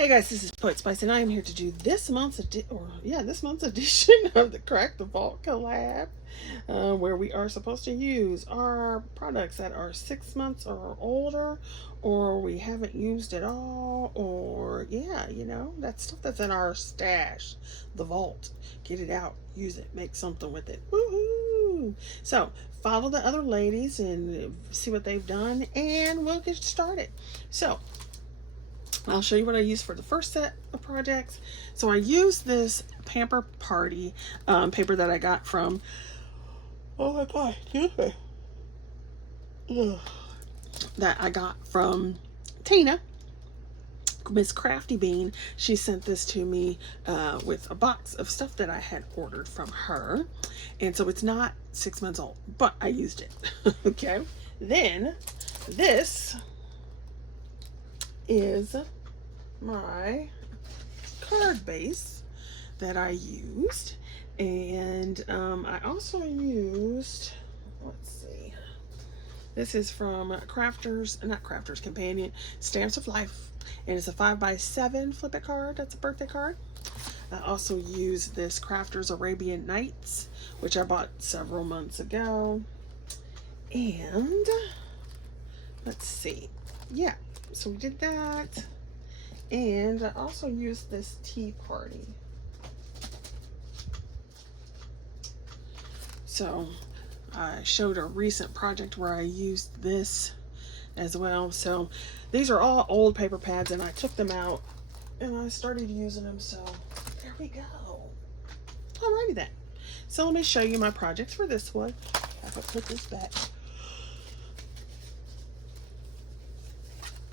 Hey guys, this is Poetspice, and I am here to do this month's edition of the Crack the Vault collab, where we are supposed to use our products that are 6 months or older, or we haven't used at all, or that stuff that's in our stash, the vault. Get it out, use it, make something with it. Woohoo! So follow the other ladies and see what they've done, and we'll get started. So I'll show you what I used for the first set of projects. So I used this Pamper Party paper that I got from, oh my god, excuse me, that I got from Tina, Miss Crafty Bean. She sent this to me with a box of stuff that I had ordered from her, and so it's not 6 months old, but I used it. Okay, then this is my card base that I used, and I also used, let's see, this is from Crafter'scomparion, Stamps of Life, and it's a 5x7 flip it card. That's a birthday card. I also used this Crafter's Arabian Nights, which I bought several months ago, and let's see, yeah, so we did that. And I also used this tea party. So I showed a recent project where I used this as well. So these are all old paper pads, and I took them out and I started using them. So there we go. Alrighty then. So let me show you my projects for this one. If I put this back.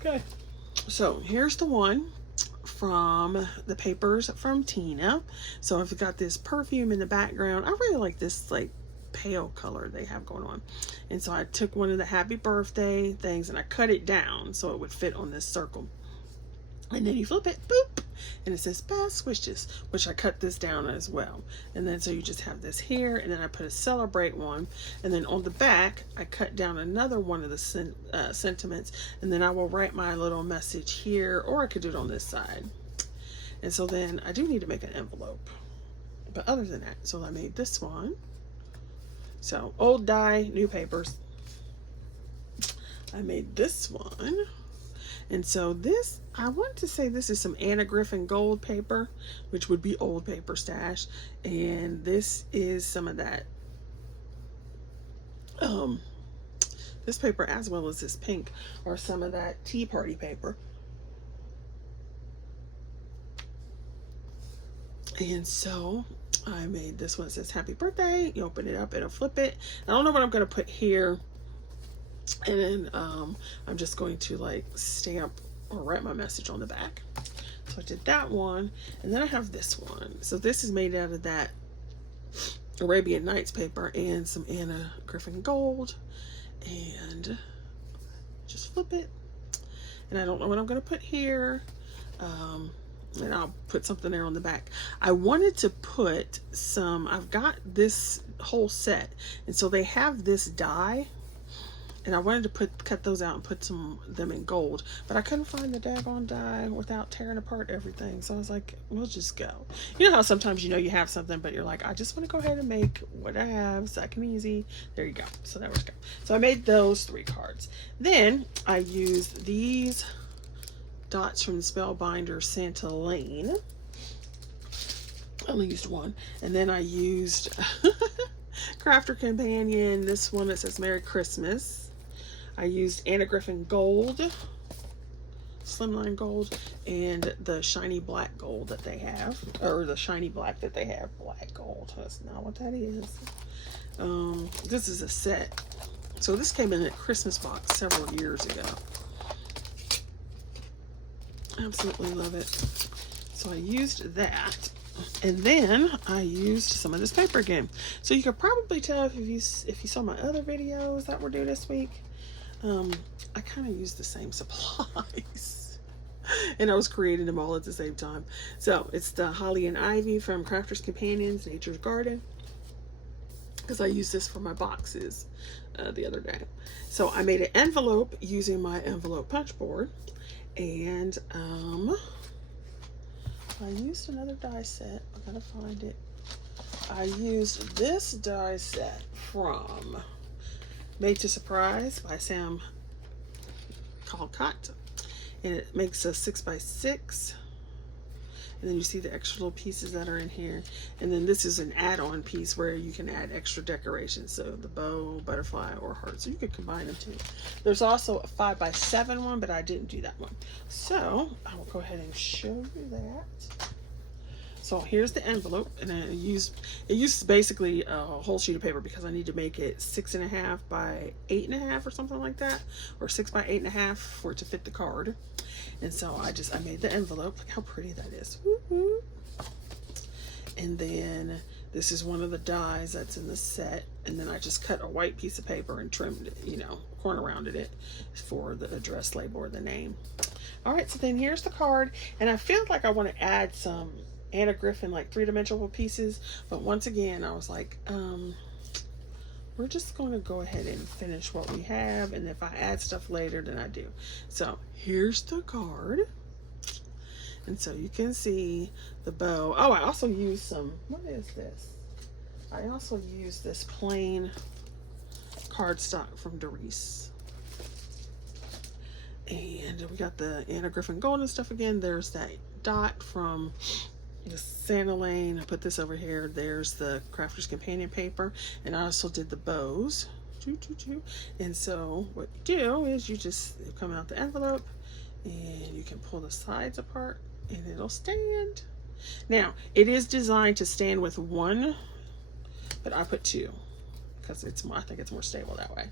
Okay. So here's the one from the papers from Tina. So I've got this perfume in the background. I really like this like pale color they have going on. And so I took one of the happy birthday things and I cut it down so it would fit on this circle. And then you flip it, boop, and it says best wishes, which I cut this down as well. And then so you just have this here, and then I put a celebrate one, and then on the back I cut down another one of the sentiments, and then I will write my little message here, or I could do it on this side. And so then I do need to make an envelope, but other than that, so I made this one. So old die, new papers. I made this one. And so this, I want to say this is some Griffin gold paper, which would be old paper stash. And this is some of that, this paper as well as this pink, or some of that tea party paper. And so I made this one. It says happy birthday. You open it up, it'll flip it. I don't know what I'm going to put here. And then I'm just going to like stamp or write my message on the back. So I did that one, and then I have this one. So this is made out of that Arabian Nights paper and some Griffin gold, and just flip it. And I don't know what I'm going to put here, and I'll put something there on the back. I wanted to put some, I've got this whole set, and so they have this die. And I wanted to cut those out and put them in gold, but I couldn't find the daggone die without tearing apart everything. So I was like, we'll just go. You know how sometimes you know you have something, but you're like, I just want to go ahead and make what I have, second easy. There you go. So there we go. So I made those 3 cards. Then I used these dots from the Spellbinder Santa Lane. I only used one. And then I used Crafter'scomparion, this one that says Merry Christmas. I used Griffin gold, slimline gold, and the shiny black gold that they have, or the shiny black that they have. Black gold, that's not what that is. This is a set. So this came in a Christmas box several years ago. Absolutely love it. So I used that. And then I used some of this paper again. So you could probably tell if you saw my other videos that were due this week. I kind of used the same supplies and I was creating them all at the same time. So it's the Holly and Ivy from Crafter'scomparion, Nature's Garden, because I used this for my boxes the other day. So I made an envelope using my envelope punch board, and I used another die set. I gotta find it. I used this die set from Made to Surprise by Sam Callcott, and it makes a 6x6. And then you see the extra little pieces that are in here. And then this is an add-on piece where you can add extra decorations. So the bow, butterfly, or heart. So you could combine them too. There's also a 5x7 one, but I didn't do that one. So I will go ahead and show you that. So here's the envelope, and it uses basically a whole sheet of paper because I need to make it 6.5 by 8.5 or something like that, or 6 by 8.5 for it to fit the card. And so I made the envelope. Look how pretty that is. Woo-hoo. And then this is one of the dies that's in the set, and then I just cut a white piece of paper and trimmed it, you know, corner rounded it for the address label or the name. All right, so then here's the card, and I feel like I want to add some Anna Griffin like 3-dimensional pieces, but once again I was like, we're just going to go ahead and finish what we have, and if I add stuff later, then I do. So here's the card, and so you can see the bow. Oh, I also used some, what is this? I also used this plain cardstock from Doris. And we got the Anna Griffin Golden stuff again. There's that dot from the Santa Lane. I put this over here. There's the Crafter's Companion paper, and I also did the bows. And so what you do is you come out the envelope, and you can pull the sides apart, and it'll stand. Now it is designed to stand with one, but I put two because I think it's more stable that way.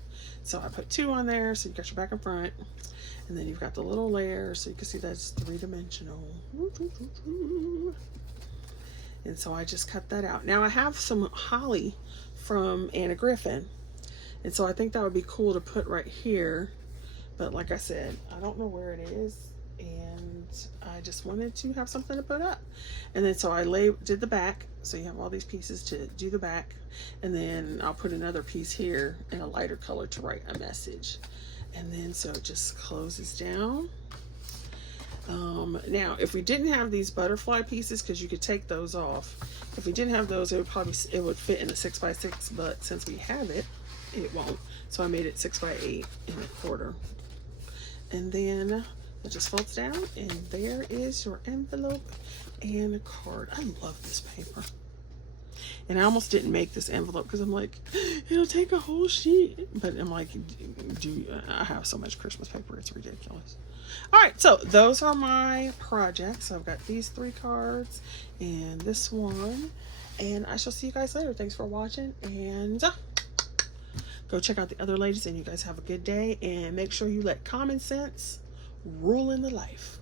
So I put two on there, so you got your back and front, and then you've got the little layer, so you can see that's 3-dimensional. And so I just cut that out. Now I have some holly from Anna Griffin, and so I think that would be cool to put right here, but like I said, I don't know where it is, and I just wanted to have something to put up. And then so I did the back, so you have all these pieces to do the back, and then I'll put another piece here in a lighter color to write a message. And then so it just closes down. Now if we didn't have these butterfly pieces, because you could take those off, if we didn't have those, it would fit in the 6x6, but since we have it, it won't. So I made it 6x8 1/4, and then it just folds down, and there is your envelope and a card. I love this paper. And I almost didn't make this envelope because I'm like, it'll take a whole sheet. But I'm like, I have so much Christmas paper, it's ridiculous. All right, so those are my projects. I've got these 3 cards and this one. And I shall see you guys later. Thanks for watching. And go check out the other ladies. And you guys have a good day. And make sure you let common sense rule in the life.